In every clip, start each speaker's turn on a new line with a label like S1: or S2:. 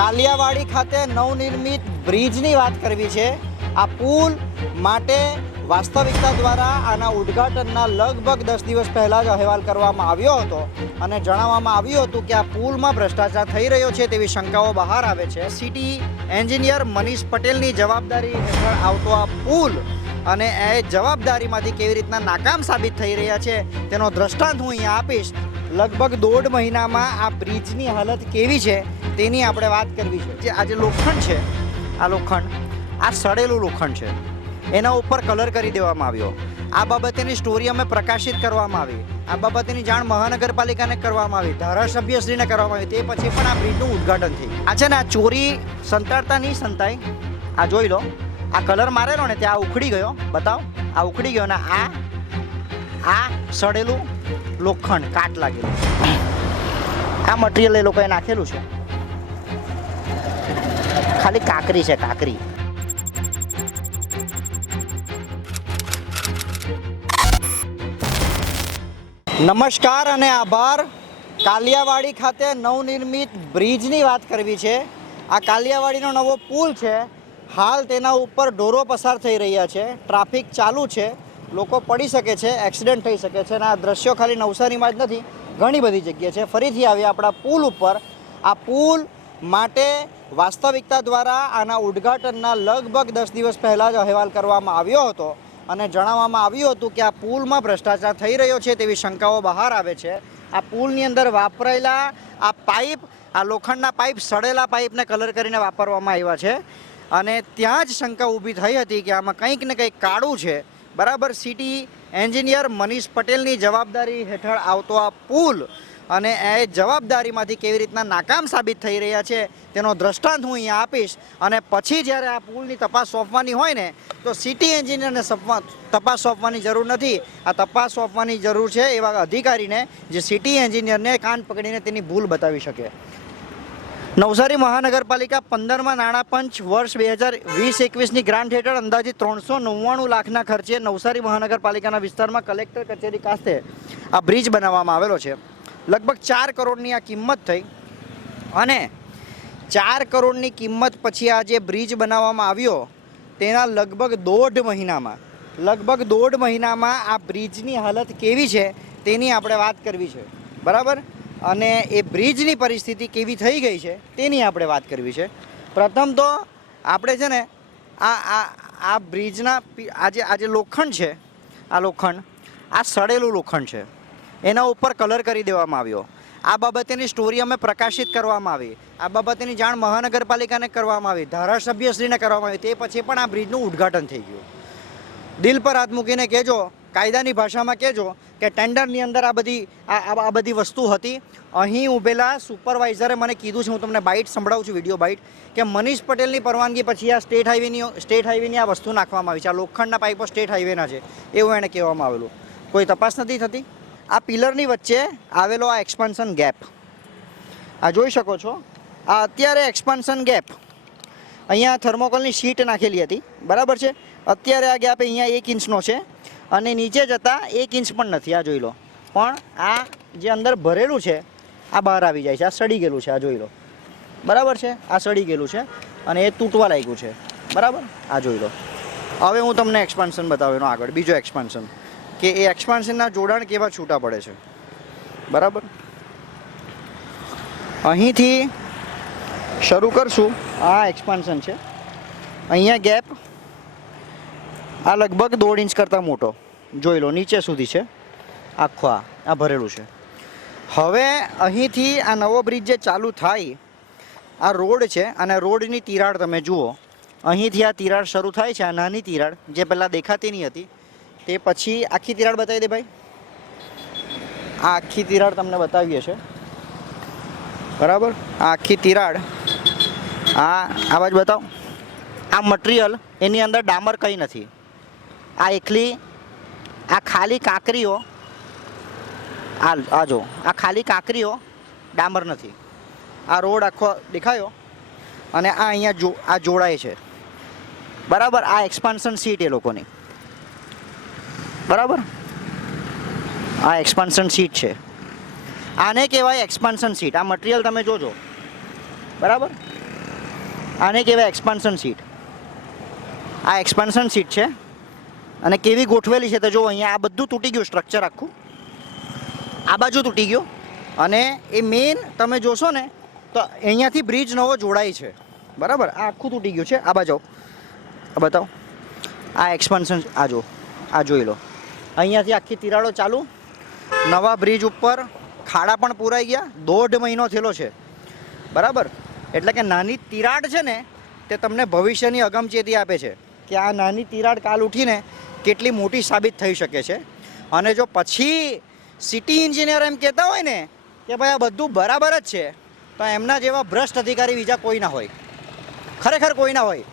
S1: કાલિયાવાડી ખાતે નવનિર્મિત બ્રિજની વાત કરવી છે. આ પુલ માટે વાસ્તવિકતા દ્વારા આના ઉદ્ઘાટનના લગભગ દસ દિવસ પહેલાં જ અહેવાલ કરવામાં આવ્યો હતો અને જણાવવામાં આવ્યું હતું કે આ પુલમાં ભ્રષ્ટાચાર થઈ રહ્યો છે તેવી શંકાઓ બહાર આવે છે. સિટી એન્જિનિયર મનીષ પટેલની જવાબદારી હેઠળ આવતો આ પુલ અને એ જવાબદારીમાંથી કેવી રીતના નાકામ સાબિત થઈ રહ્યા છે તેનો દ્રષ્ટાંત હું અહીંયા આપીશ. લગભગ દોઢ મહિનામાં આ બ્રિજની હાલત કેવી છે તેની આપણે વાત કરવી છે જે આ જે લોખંડ છે, આ લોખંડ, આ સડેલું લોખંડ છે, એના ઉપર કલર કરી દેવામાં આવ્યો. આ બાબતેની સ્ટોરી અમે પ્રકાશિત કરવામાં આવી. આ બાબતેની જાણ મહાનગરપાલિકાને કરવામાં આવી, ધારાસભ્યશ્રીને કરવામાં આવી. તે પછી પણ આ બ્રિજનું ઉદ્ઘાટન થયું. આ છે ને, આ ચોરી સંતાડતા નહીં સંતાય આ જોઈ લો. આ કલર મારેલો ને ત્યાં ઉખડી ગયો. બતાવ. આ ઉખડી ગયો ને આ આ સડેલું લોખંડ, કાટ લાગેલું. આ મટીરિયલ એ લોકોએ નાખેલું છે. ખાલી કાકરી છે, કાકરી. નમસ્કાર અને આભાર. કાલિયાવાડી ખાતે નવનિર્મિત બ્રિજની વાત કરવી છે. આ કાલિયાવાડીનો નવો પુલ છે. હાલ તેના ઉપર ઢોરો પસાર થઈ રહ્યા છે. ટ્રાફિક ચાલુ છે. લોકો પડી શકે છે, એક્સિડન્ટ થઈ શકે છે અને આ દ્રશ્યો ખાલી નવસારીમાં જ નથી, ઘણી બધી જગ્યાએ છે. ફરીથી આવી આપણા પુલ ઉપર. આ પુલ માટે વાસ્તવિકતા દ્વારા આના ઉદ્ઘાટનના લગભગ દસ દિવસ પહેલાં જ અહેવાલ કરવામાં આવ્યો હતો અને જણાવવામાં આવ્યું હતું કે આ પુલમાં ભ્રષ્ટાચાર થઈ રહ્યો છે તેવી શંકાઓ બહાર આવે છે. આ પુલની અંદર વાપરાયેલા આ પાઇપ, આ લોખંડના પાઇપ, સડેલા પાઇપને કલર કરીને વાપરવામાં આવ્યા છે. અને ત્યાં જ શંકા ઊભી થઈ હતી કે આમાં કંઈક ને કંઈક કાળું છે. બરાબર, સિટી એન્જિનિયર મનીષ પટેલની જવાબદારી હેઠળ આવતો આ પુલ અને એ જવાબદારીમાંથી કેવી રીતના નાકામ સાબિત થઈ રહ્યા છે તેનો દ્રષ્ટાંત હું અહીંયા આપીશ. અને પછી જ્યારે આ પુલની તપાસ સોંપવાની હોય ને, તો સિટી એન્જિનિયરને તપાસ સોંપવાની જરૂર નથી. આ તપાસ સોંપવાની જરૂર છે એવા અધિકારીને જે સિટી એન્જિનિયરને કાન પકડીને તેની ભૂલ બતાવી શકે. નવસારી મહાનગરપાલિકા પંદરમાં નાણાં પંચ વર્ષ બે હજાર વીસ એકવીસની ગ્રાન્ટ હેઠળ અંદાજે ત્રણસો નવ્વાણું લાખના ખર્ચે નવસારી મહાનગરપાલિકાના વિસ્તારમાં કલેક્ટર કચેરી ખાતે આ બ્રિજ બનાવવામાં આવેલો છે. લગભગ ચાર કરોડની આ કિંમત થઈ. અને ચાર કરોડની કિંમત પછી આ જે બ્રિજ બનાવવામાં આવ્યો, તેના લગભગ દોઢ મહિનામાં, લગભગ દોઢ મહિનામાં આ બ્રિજની હાલત કેવી છે, તેની આપણે વાત કરવી છે. બરાબર? અને એ બ્રિજની પરિસ્થિતિ કેવી થઈ ગઈ છે, તેની આપણે વાત કરવી છે. પ્રથમ તો આપણે છે ને, આ આ આ બ્રિજના આજે આ જે આ જે લોખંડ છે, આ લોખંડ, આ સડેલું લોખંડ છે. એના ઉપર કલર કરી દેવામાં આવ્યો. આ બાબતેની સ્ટોરી અમે પ્રકાશિત કરવામાં આવી. આ બાબતેની જાણ મહાનગરપાલિકાને કરવામાં આવી ધારાસભ્યશ્રીને કરવામાં આવી. તે પછી પણ આ બ્રિજનું ઉદ્ઘાટન થઈ ગયું. દિલ પર હાથ મૂકીને કહેજો, કાયદાની ભાષામાં કહેજો કે ટેન્ડરની અંદર આ બધી આ બધી વસ્તુ હતી. અહીં ઊભેલા સુપરવાઇઝરે મને કીધું છે, હું તમને બાઇટ સંભળાવું છું વીડિયો બાઇટ કે મનીષ પટેલની પરવાનગી પછી આ સ્ટેટ હાઈવેની સ્ટેટ હાઈવેની આ વસ્તુ નાખવામાં આવી છે. આ લોખંડના પાઇપો સ્ટેટ હાઈવેના છે, એવું એણે કહેવામાં આવેલું. કોઈ તપાસ નથી થતી? આ પિલરની વચ્ચે આવેલો આ એક્સપાન્શન ગેપ આ જોઈ શકો છો. આ અત્યારે એક્સપાન્શન ગેપ અહીંયા થર્મોકોલની શીટ નાખેલી હતી. બરાબર છે? અત્યારે આ ગેપ અહીંયા એક ઇંચનો છે અને નીચે જતાં એક ઇંચ પણ નથી. આ જોઈ લો. પણ આ જે અંદર ભરેલું છે, આ બહાર આવી જાય છે. આ સડી ગયેલું છે, આ જોઈ લો. બરાબર છે? આ સડી ગયેલું છે અને એ તૂટવા લાગ્યું છે. બરાબર? આ જોઈ લો. હવે હું તમને એક્સપાન્શન બતાવું, એનો આગળ. બીજો એક્સપાન્શન કે એ એક્સપાન્શનના જોડાણ કેવા છૂટા પડે છે? બરાબર? અહીંથી શરૂ કરશું. આ એક્સપાન્શન છે. અહીંયા ગેપ આ લગભગ દોઢ ઇંચ કરતાં મોટો. જોઈ લો, નીચે સુધી છે. આખો આ આ ભરેલું છે. હવે અહીંથી આ નવો બ્રિજ જે ચાલુ થાય, આ રોડ છે, અને રોડની તિરાડ તમે જુઓ. અહીંથી આ તિરાડ શરૂ થાય છે, આ નાની તિરાડ, જે પહેલાં દેખાતી નહીં હતી. તે પછી આખી તિરાડ બતાવી દે ભાઈ. આ આખી તિરાડ તમને બતાવીએ છે. બરાબર? આ આખી તિરાડ, આ આ બાજુ બતાવો. આ મટીરિયલ એની અંદર ડામર કંઈ નથી. આ એકલી, આ ખાલી કાંકરીઓ, આ આ જો, આ ખાલી કાંકરીઓ ડામર નથી. આ રોડ આખો દેખાયો અને આ અહીંયા જો, આ જોડાય છે. બરાબર? આ એક્સપાન્શન સીટ એ લોકોની. બરાબર? આ એક્સપાન્શન સીટ છે. આને કહેવાય એક્સપાન્શન સીટ આ મટીરિયલ તમે જોજો. બરાબર? આને કહેવાય એક્સપાન્શન સીટ આ એક્સપાન્શન સીટ છે. અને કેવી ગોઠવેલી છે તો જો અહીંયા આ બધું તૂટી ગયું સ્ટ્રક્ચર આખું. આ બાજુ તૂટી ગયું. અને એ મેઇન તમે જોશો ને, તો અહીંયાથી બ્રિજ નવો જોડાય છે. બરાબર? આ આખું તૂટી ગયું છે. આ બાજુ બતાવો. આ એક્સપાન્શન આ જો આ જોઈ લો. અહીંયાથી આખી તિરાડો ચાલુ. નવા બ્રિજ ઉપર ખાડા પણ પૂરાઈ ગયા. દોઢ મહિનો થયેલો છે. બરાબર? એટલે કે નાની તિરાડ છે ને, તે તમને ભવિષ્યની અગમચેતી આપે છે કે આ નાની તિરાડ કાલ ઉઠીને કેટલી મોટી સાબિત થઈ શકે છે. અને જો પછી સિટી એન્જિનિયર એમ કહેતા હોય ને કે ભાઈ આ બધું બરાબર જ છે, તો એમના જેવા ભ્રષ્ટ અધિકારી બીજા કોઈ ના હોય. ખરેખર કોઈ ના હોય.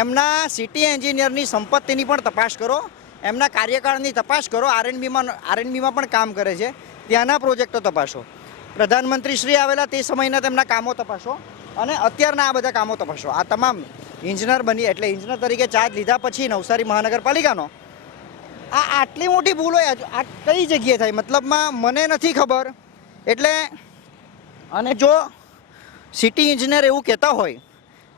S1: એમના સિટી એન્જિનિયરની સંપત્તિની પણ તપાસ કરો. એમના કાર્યકાળની તપાસ કરો. આરએનબીમાં આરએનબીમાં પણ કામ કરે છે. ત્યાંના પ્રોજેક્ટો તપાસો. પ્રધાનમંત્રી શ્રી આવેલા તે સમયના તેમના કામો તપાસો અને અત્યારના આ બધા કામો તપાસો. આ તમામ ઇન્જિનિયર બની, એટલે ઇન્જિનિયર તરીકે ચાર્જ લીધા પછી નવસારી મહાનગરપાલિકાનો. આ આટલી મોટી ભૂલો આ આ કઈ જગ્યાએ થાય? મતલબમાં મને નથી ખબર. એટલે, અને જો સિટી ઇન્જિનિયર એવું કહેતા હોય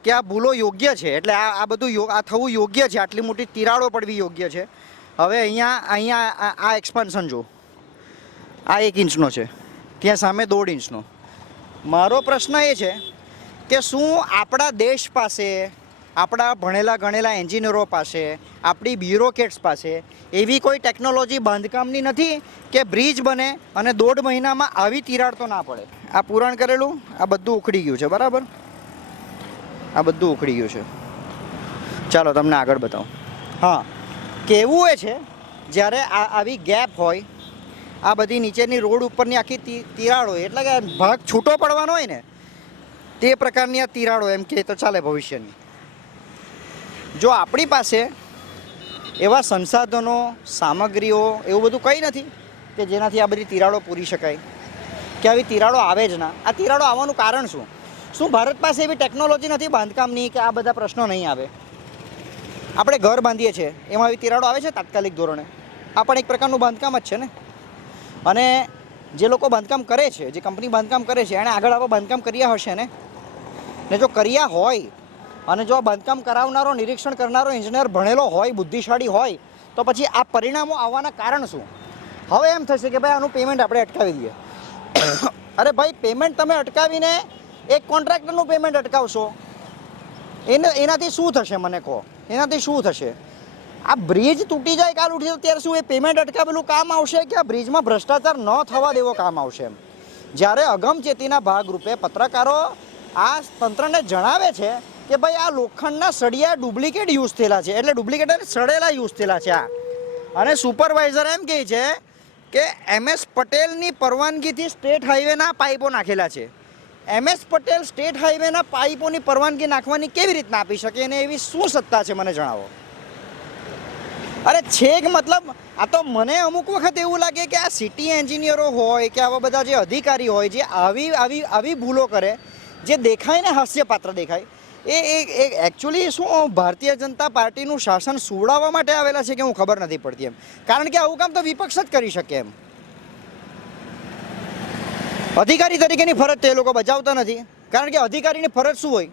S1: કે આ ભૂલો યોગ્ય છે, એટલે આ આ બધું આ થવું યોગ્ય છે. આટલી મોટી તિરાડો પડવી યોગ્ય છે. હવે અહીંયા અહીંયા આ- એક્સપાન્શન જો આ એક ઇંચનો છે. ત્યાં સામે દોઢ ઇંચનો. મારો પ્રશ્ન એ છે કે શું આપણા દેશ પાસે, આપણા ભણેલા ગણેલા એન્જિનિયરો પાસે, આપણી બ્યુરોક્રેટ્સ પાસે એવી કોઈ ટેકનોલોજી બાંધકામની નથી કે બ્રિજ બને અને દોઢ મહિનામાં આવી તિરાડ તો ના પડે? આ પૂરણ કરેલું? આ બધું ઉખડી ગયું છે, બરાબર? આ બધું ઉખડી ગયું છે. ચાલો, તમને આગળ બતાવું. હા. કેવું એ છે, જ્યારે આ આવી ગેપ હોય, આ બધી નીચેની રોડ ઉપરની આખી તિરાડ હોય, એટલે કે ભાગ છૂટો પડવાનો હોય ને, તે પ્રકારની આ તિરાડો એમ કહે તો ચાલે ભવિષ્યની. જો આપણી પાસે એવા સંસાધનો, સામગ્રીઓ, એવું બધું કંઈ નથી કે જેનાથી આ બધી તિરાડો પૂરી શકાય, કે આવી તિરાડો આવે જ ના. આ તિરાડો આવવાનું કારણ શું? શું ભારત પાસે એવી ટેકનોલોજી નથી બાંધકામની કે આ બધા પ્રશ્નો નહીં આવે? આપણે ઘર બાંધીએ છીએ. એમાં આવી તિરાડો આવે છે તાત્કાલિક ધોરણે. આ પણ એક પ્રકારનું બાંધકામ જ છે ને? અને જે લોકો બાંધકામ કરે છે, જે કંપની બાંધકામ કરે છે, એણે આગળ આવા બાંધકામ કર્યા હશે ને? ને જો કર્યા હોય, અને જો આ બાંધકામ કરાવનારો, નિરીક્ષણ કરનારો એન્જિનિયર ભણેલો હોય, બુદ્ધિશાળી હોય, તો પછી આ પરિણામો આવવાના કારણ શું? હવે એમ થશે કે ભાઈ આનું પેમેન્ટ આપણે અટકાવી દઈએ. અરે ભાઈ પેમેન્ટ તમે અટકાવીને એક કોન્ટ્રાક્ટરનું પેમેન્ટ અટકાવશો. એને, એનાથી શું થશે મને કહો? એનાથી શું થશે? આ બ્રિજ તૂટી જાય કાલ ઉઠી ત્યારે શું એ પેમેન્ટ અટકાવેલું કામ આવશે કે આ બ્રિજમાં ભ્રષ્ટાચાર ન થવા દેવો કામ આવશે એમ? જ્યારે અગમચેતીના ભાગરૂપે પત્રકારો આ તંત્રને જણાવે છે કે ભાઈ આ લોખંડના સળિયા ડુપ્લિકેટ યુઝ થયેલા છે, એટલે ડુપ્લિકેટ સડેલા યુઝ થયેલા છે આ. અને સુપરવાઇઝર એમ કહે છે કે એમએસ પટેલની પરવાનગીથી સ્ટેટ હાઈવેના પાઇપો નાખેલા છે. એમએસ પટેલ સ્ટેટ હાઈવેના પાઇપોની પરવાનગી નાખવાની કેવી રીતના આપી શકે અને એવી શું સત્તા છે મને જણાવો. અરે છેક મતલબ આ તો મને અમુક વખત એવું લાગે કે આ સિટી એન્જિનિયરો હોય કે આવા બધા જે અધિકારી હોય જે આવી આવી આવી ભૂલો કરે, જે દેખાય ને હાસ્યપાત્ર દેખાય, એ એ એકચ્યુઅલી શું ભારતીય જનતા પાર્ટીનું શાસન સુવડાવવા માટે આવેલા છે કે હું ખબર નથી પડતી એમ. કારણ કે આવું કામ તો વિપક્ષ જ કરી શકે એમ. અધિકારી તરીકેની ફરજ તો લોકો બજાવતા નથી. કારણ કે અધિકારીની ફરજ શું હોય?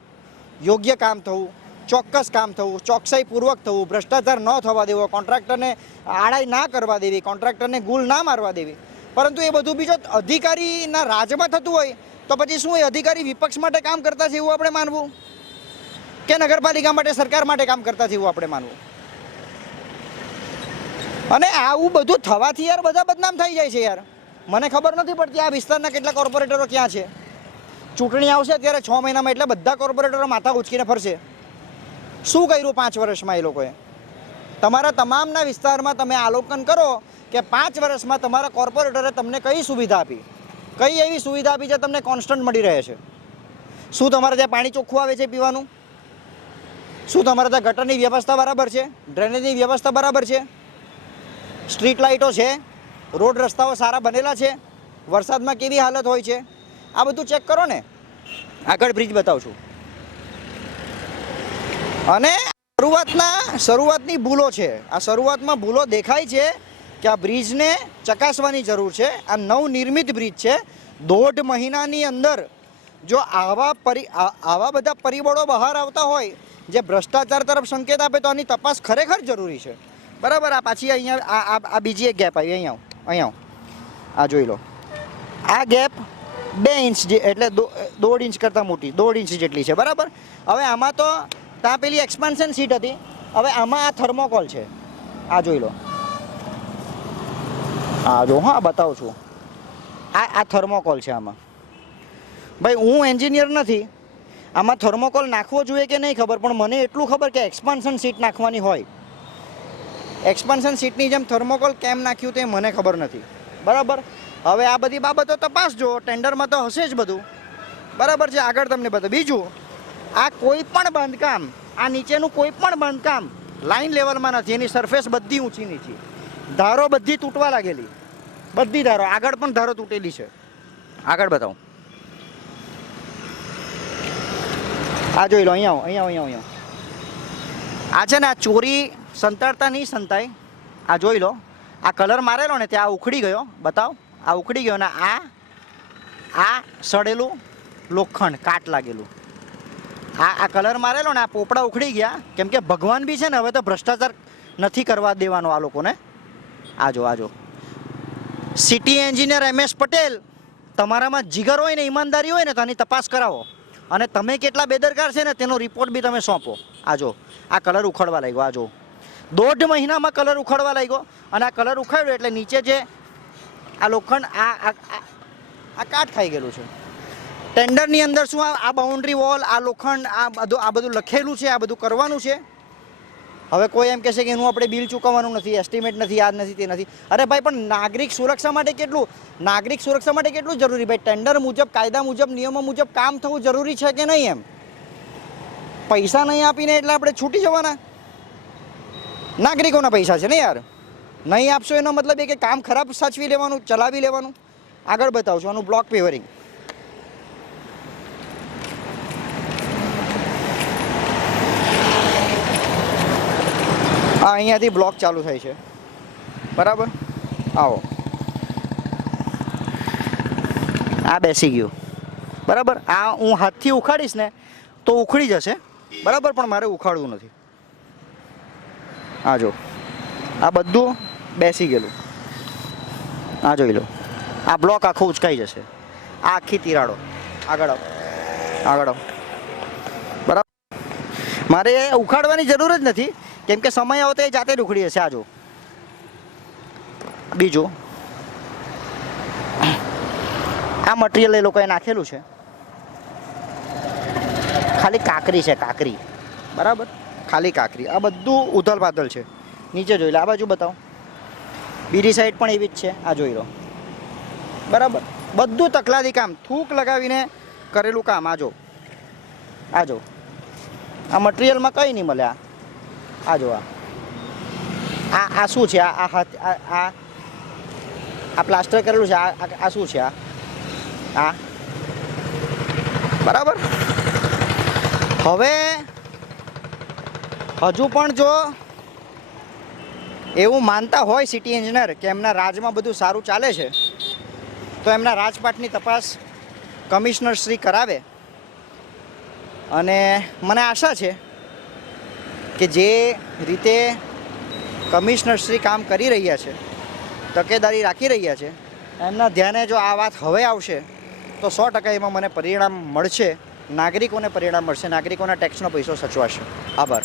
S1: યોગ્ય કામ થવું, ચોક્કસ કામ થવું, ચોકસાઈપૂર્વક થવું, ભ્રષ્ટાચાર ન થવા દેવો, કોન્ટ્રાક્ટરને આડાઈ ના કરવા દેવી, કોન્ટ્રાક્ટરને ગુલ ના મારવા દેવી. પરંતુ એ બધું બીજો અધિકારીના રાજમાં થતું હોય, તો પછી શું એ અધિકારી વિપક્ષ માટે કામ કરતા છે એવું આપણે માનવું? કે નગરપાલિકા માટે, સરકાર માટે કામ કરતા છે એવું આપણે માનવું? અને આવું બધું થવાથી યાર બધા બદનામ થઈ જાય છે યાર. મને ખબર નથી પડતી આ વિસ્તારના કેટલા કોર્પોરેટરો ક્યાં છે. ચૂંટણી આવશે ત્યારે છ મહિનામાં એટલે બધા કોર્પોરેટરો માથા ઉચકીને ફરશે. શું કર્યું પાંચ વર્ષમાં એ લોકોએ? તમારા તમામના વિસ્તારમાં તમે આલોકન કરો કે પાંચ વર્ષમાં તમારા કોર્પોરેટરે તમને કઈ સુવિધા આપી? કઈ એવી સુવિધા આપી જે તમને કોન્સ્ટન્ટ મળી રહે છે? શું તમારે ત્યાં પાણી ચોખ્ખું આવે છે પીવાનું? શું તમારે ત્યાં ગટરની વ્યવસ્થા બરાબર છે? ડ્રેનેજની વ્યવસ્થા બરાબર છે? સ્ટ્રીટ લાઇટો છે? રોડ રસ્તાઓ સારા બનેલા છે, વરસાદમાં કેવી હાલત હોય છે, આ બધું ચેક કરો ને. આગળ બ્રિજ બતાવું છું અને શરૂઆતના, શરૂઆતની ભૂલો છે. આ શરૂઆતમાં ભૂલો દેખાય છે કે આ બ્રિજને ચકાસવાની જરૂર છે. આ નવનિર્મિત બ્રિજ છે. દોઢ મહિનાની અંદર જો આવા પરી આવા બધા પરિબળો બહાર આવતા હોય, જે ભ્રષ્ટાચાર તરફ સંકેત આપે તો આની તપાસ ખરેખર જરૂરી છે. બરાબર? આ પાછી અહીંયા, આ બીજી એક ગેપ આવી, અહીંયા અહીંયા આ જોઈ લો. આ ગેપ બે ઇંચ એટલે દોઢ ઇંચ કરતાં મોટી, દોઢ ઇંચ જેટલી છે, બરાબર? હવે આમાં તો ત્યાં પેલી એક્સપાન્શન સીટ હતી. હવે આમાં આ થર્મોકોલ છે. આ જોઈ લો. આ જો, હા, બતાવું છું. આ આ થર્મોકોલ છે આમાં. ભાઈ, હું એન્જિનિયર નથી. આમાં થર્મોકોલ નાખવો જોઈએ કે નહીં ખબર, પણ મને એટલું ખબર કે એક્સપાન્શન સીટ નાખવાની હોય. એક્સપાન્શન સીટની જેમ થર્મોકોલ કેમ નાખ્યું તે મને ખબર નથી. બરાબર? હવે આ બધી બાબતો તપાસજો ટેન્ડરમાં તો હશે જ બધું. બરાબર છે? આગળ તમને બધું બીજું, આ કોઈ પણ બાંધકામ, આ નીચેનું કોઈ પણ બાંધકામ લાઈન લેવલમાં નથી. એની સરફેસ બધી ઊંચી નીચી ધારો બધી તૂટવા લાગેલી. બધી ધારો. આગળ પણ ધારો તૂટેલી છે. આગળ બતાવો. આ જોઈ લો, અહીંયા અહીંયા અહીંયા અહીંયા આ છે ને, આ ચોરી સંતાડતા નહીં સંતાય. આ જોઈ લો. આ કલર મારેલો ને ત્યાં ઉખડી ગયો. બતાવો. આ ઉખડી ગયો ને આ આ સડેલું લોખંડ, કાટ લાગેલું. આ આ કલર મારેલો ને આ પોપડા ઉખડી ગયા. કેમ કે ભગવાન બી છે ને હવે તો ભ્રષ્ટાચાર નથી કરવા દેવાનો આ લોકોને. આજો આજો city engineer M S Patel, તમારામાં જીગર હોય ને ઈમાનદારી હોય ને તો તપાસ કરાવો. અને તમે કેટલા બેદરકાર છે ને, તેનો રિપોર્ટ બી તમે સોંપો. આજો આ કલર ઉખડવા લાગ્યો. આજો દોઢ મહિનામાં કલર ઉખડવા લાગ્યો અને આ કલર ઉખાડ્યો એટલે નીચે જે આ લોખંડ, આ આ કાટ ખાઈ ગયેલું છે. ટેન્ડરની અંદર શું આ બાઉન્ડ્રી વોલ આ લોખંડ, આ બધું આ બધું લખેલું છે, આ બધું કરવાનું છે. હવે કોઈ એમ કહેશે કે એનું આપણે બિલ ચૂકવવાનું નથી એસ્ટિમેટ નથી, યાદ નથી, તે નથી. અરે ભાઈ, પણ નાગરિક સુરક્ષા માટે કેટલું, નાગરિક સુરક્ષા માટે કેટલું જરૂરી? ભાઈ ટેન્ડર મુજબ, કાયદા મુજબ, નિયમો મુજબ કામ થવું જરૂરી છે કે નહીં એમ? પૈસા નહીં આપીને એટલે આપણે છૂટી જવાના? નાગરિકોના પૈસા છે ને યાર? નહીં આપશો એનો મતલબ એ કે કામ ખરાબ સાચવી લેવાનું, ચલાવી લેવાનું? આગળ બતાવશો આનું બ્લોક પેવરિંગ આ અહીંયાથી બ્લોક ચાલુ થાય છે. બરાબર? આવો. આ બેસી ગયું. બરાબર? આ હું હાથથી ઉખાડીશ ને, તો ઉખડી જશે. બરાબર? પણ મારે ઉખાડવું નથી. આ જો. આ બધું બેસી ગયેલું. આ જોઈ લો. આ બ્લોક આખો ઉચકાઈ જશે. આ આખી તિરાડો. આગળ આવો. આગળ આવો. બરાબર? મારે એ ઉખાડવાની જરૂર જ નથી. કેમ કે સમય આવતો એ જાતે જ ઉખડી જશે. આ જો. બીજું. આ મટીરિયલ એ લોકોએ નાખેલું છે. ખાલી કાકરી છે, કાકરી. બરાબર? ખાલી કાંકરી. આ બધું ઉથલ પાથલ છે. નીચે જોઈ લો. આ બાજુ બતાવો. બીજી સાઈડ પણ એવી જ છે. આ જોઈ લો. બરાબર. બધું તકલાદી કામ. થૂક લગાવીને કરેલું કામ. આ જો. આ મટીરિયલમાં કંઈ નહીં મળે આ. આ જો આ. આ શું છે? આ હાથ, આ આ પ્લાસ્ટર કરેલું છે. આ- આ શું છે આ? આ. બરાબર? હવે હજુ પણ જો એવું માનતા હોય સિટી એન્જિનિયર કે એમના રાજમાં બધું સારું ચાલે છે, તો એમના રાજપાટની તપાસ કમિશનર શ્રી કરાવે. અને મને આશા છે કે જે રીતે કમિશનર શ્રી કામ કરી રહ્યા છે, તકેદારી રાખી રહ્યા છે, એમના ધ્યાને જો આ વાત હવે આવશે, તો સો ટકા એમાં મને પરિણામ મળશે, નાગરિકોને પરિણામ મળશે, નાગરિકોના ટેક્સનો પૈસો સચવાશે. આભાર.